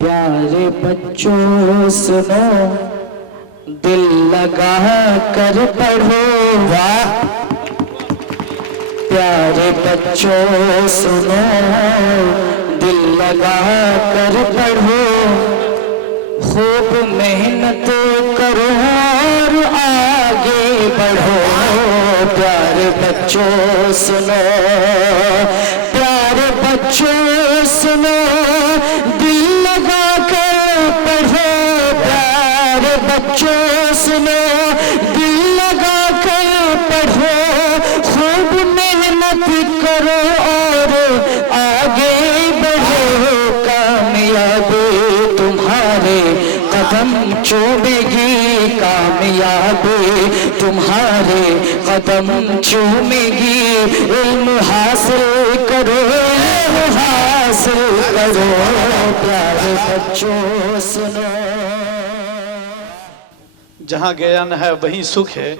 प्यारे बच्चों सुनो, दिल लगा कर पढ़ो। वाह! प्यारे बच्चों सुनो, दिल लगा कर पढ़ो। खूब मेहनत करो और आगे बढ़ो। प्यारे बच्चों सुनो, प्यारे बच्चों सुनो, दिल लगा कर पढ़ो। प्यारे बच्चों सुनो, दिल लगा कर पढ़ो। खूब मेहनत करो और आगे बढ़ो। कामयाबी तुम्हारे कदम चूमेगी, कामयाबी तुम्हारे कदम चूमेगी। इल्म हासिल करो, हासिल करो। प्यारे बच्चों सुनो। जहाँ ज्ञान है वहीं सुख है,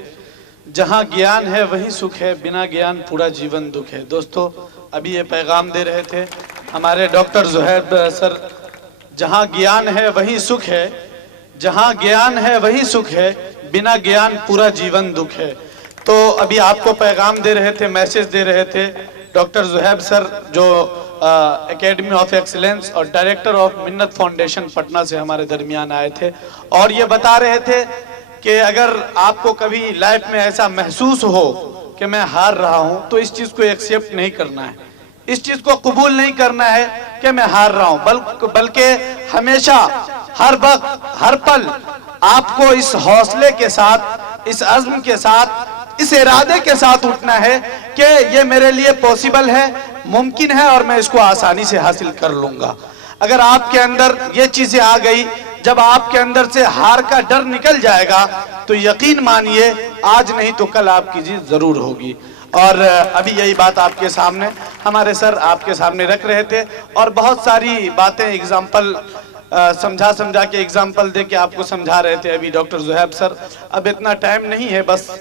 जहाँ ज्ञान है वहीं सुख है, बिना ज्ञान पूरा जीवन दुख है। दोस्तों, अभी ये पैगाम दे रहे थे हमारे डॉक्टर ज़ुहैब सर, जहाँ ज्ञान है वहीं सुख है, जहाँ ज्ञान है वहीं सुख है, बिना ज्ञान पूरा जीवन दुख है। तो अभी आपको पैगाम दे रहे थे, मैसेज दे रहे थे डॉक्टर ज़ुहैब सर, जो एकेडमी ऑफ एक्सीलेंस और डायरेक्टर ऑफ मिन्नत फाउंडेशन पटना से हमारे दरमियान आए थे। और ये बता रहे थे कि अगर आपको कभी लाइफ में ऐसा महसूस हो कि मैं हार रहा हूं, तो इस चीज को एक्सेप्ट नहीं करना है, इस चीज को कबूल नहीं करना है कि मैं हार रहा हूं, बल्कि हमेशा, हर वक्त, हर पल आपको इस हौसले के साथ, इस अज़्म के साथ, इस इरादे के साथ उठना है कि ये मेरे लिए पॉसिबल है, मुमकिन है और मैं इसको आसानी से हासिल कर लूंगा। अगर आपके अंदर ये चीजें आ गई, जब आपके अंदर से हार का डर निकल जाएगा, तो यकीन मानिए आज नहीं तो कल आपकी जीत जरूर होगी। और अभी यही बात आपके सामने हमारे सर आपके सामने रख रहे थे, और बहुत सारी बातें एग्जाम्पल समझा के एग्जाम्पल दे के आपको समझा रहे थे अभी डॉक्टर ज़ुहैब सर। अब इतना टाइम नहीं है, बस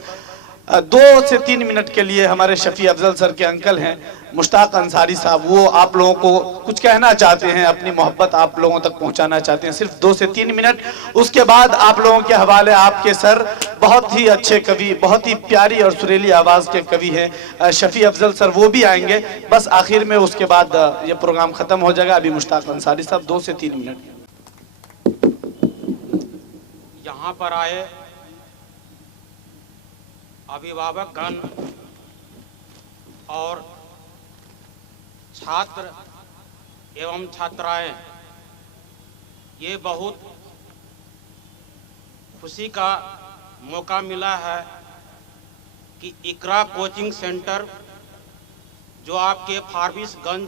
2 से 3 मिनट के लिए हमारे शफी अफजल सर के अंकल हैं मुश्ताक अंसारी साहब, वो आप लोगों को कुछ कहना चाहते हैं, अपनी मोहब्बत आप लोगों तक पहुंचाना चाहते हैं। सिर्फ 2 से 3 मिनट, उसके बाद आप लोगों के हवाले आपके सर, बहुत ही अच्छे कवि, बहुत ही प्यारी और सुरीली आवाज़ के कवि हैं शफी अफजल सर, वो भी आएंगे बस आखिर में, उसके बाद ये प्रोग्राम ख़त्म हो जाएगा। अभी मुश्ताक अंसारी साहब 2 से 3 मिनट यहाँ पर आए अभिभावकगण और छात्र एवं छात्राएं, ये बहुत खुशी का मौका मिला है कि इकरा कोचिंग सेंटर जो आपके फारबिसगंज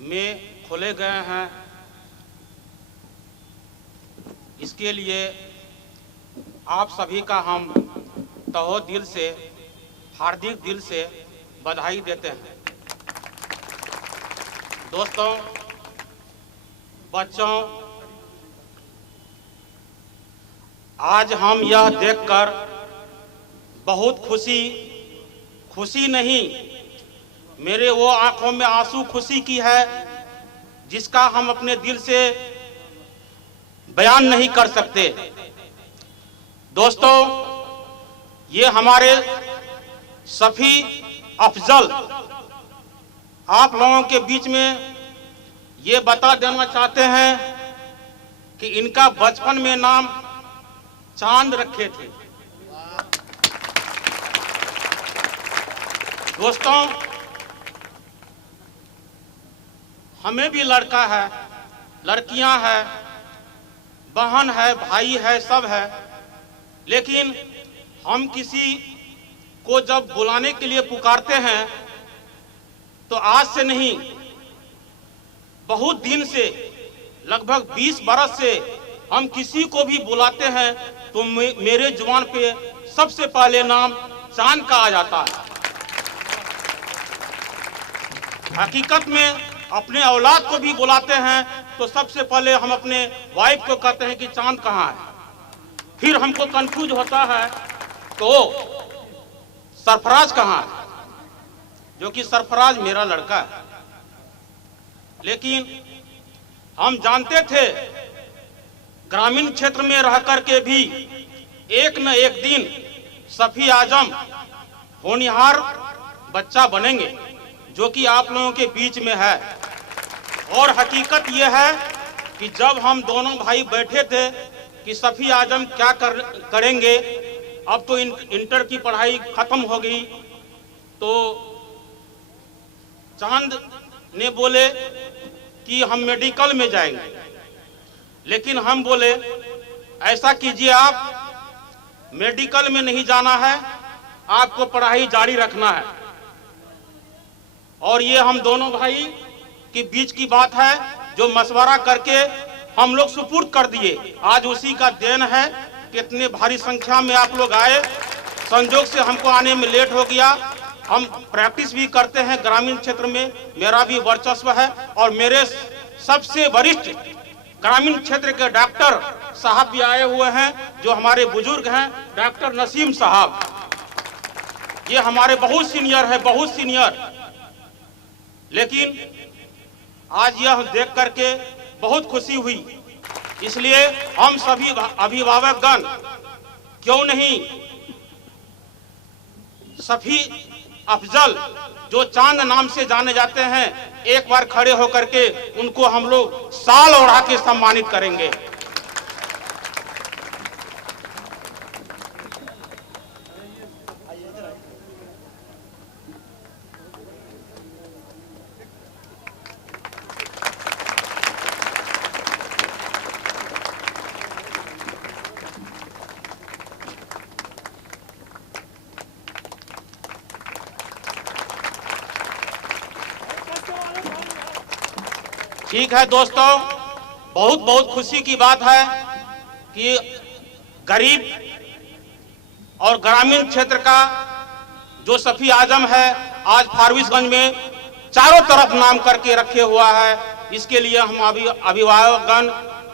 में खोले गए हैं, इसके लिए आप सभी का हम तहे दिल से, हार्दिक दिल से बधाई देते हैं। दोस्तों, बच्चों, आज हम यह देखकर बहुत खुशी नहीं, मेरे वो आंखों में आंसू खुशी की है जिसका हम अपने दिल से बयान नहीं कर सकते। दोस्तों, ये हमारे शफी अफजल आप लोगों के बीच में ये बता देना चाहते हैं कि इनका बचपन में नाम चांद रखे थे। दोस्तों, हमें भी लड़का है, लड़कियां हैं, बहन है, भाई है, सब है, लेकिन हम किसी को जब बुलाने के लिए पुकारते हैं तो आज से नहीं, बहुत दिन से, लगभग 20 बरस से हम किसी को भी बुलाते हैं तो मेरे जुबान पे सबसे पहले नाम चांद का आ जाता है। हकीकत में अपने औलाद को भी बुलाते हैं तो सबसे पहले हम अपने वाइफ को कहते हैं कि चांद कहाँ है। फिर हमको कंफ्यूज होता है तो सरफराज कहाँ है, जो कि सरफराज मेरा लड़का है। लेकिन हम जानते थे ग्रामीण क्षेत्र में रह करके भी एक न एक दिन सफी आजम होनहार बच्चा बनेंगे, जो कि आप लोगों के बीच में है। और हकीकत यह है कि जब हम दोनों भाई बैठे थे कि सफी आजम क्या करेंगे, अब तो इंटर की पढ़ाई खत्म हो गई, तो चांद ने बोले कि हम मेडिकल में जाएंगे। लेकिन हम बोले ऐसा कीजिए, आप मेडिकल में नहीं जाना है, आपको पढ़ाई जारी रखना है। और ये हम दोनों भाई के बीच की बात है जो मशवरा करके हम लोग सुपुर्द कर दिए। आज उसी का देन है कि इतने भारी संख्या में आप लोग आए। संजोग से हमको आने में लेट हो गया। हम प्रैक्टिस भी करते हैं ग्रामीण क्षेत्र में, मेरा भी वर्चस्व है। और मेरे सबसे वरिष्ठ ग्रामीण क्षेत्र के डॉक्टर साहब भी आए हुए हैं, जो हमारे बुजुर्ग हैं, डॉक्टर नसीम साहब। ये हमारे बहुत सीनियर है, बहुत सीनियर। लेकिन आज यह देख करके बहुत खुशी हुई। इसलिए हम सभी अभिभावकगण क्यों नहीं सफी अफजल, जो चांद नाम से जाने जाते हैं, एक बार खड़े होकर के उनको हम लोग शाल ओढ़ा के सम्मानित करेंगे। ठीक है दोस्तों, बहुत बहुत खुशी की बात है कि गरीब और ग्रामीण क्षेत्र का जो सफी आजम है, आज फारबिसगंज में चारों तरफ नाम करके रखे हुआ है। इसके लिए हम अभिभावकगण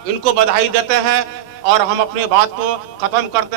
इनको बधाई देते हैं और हम अपने बात को खत्म करते हैं।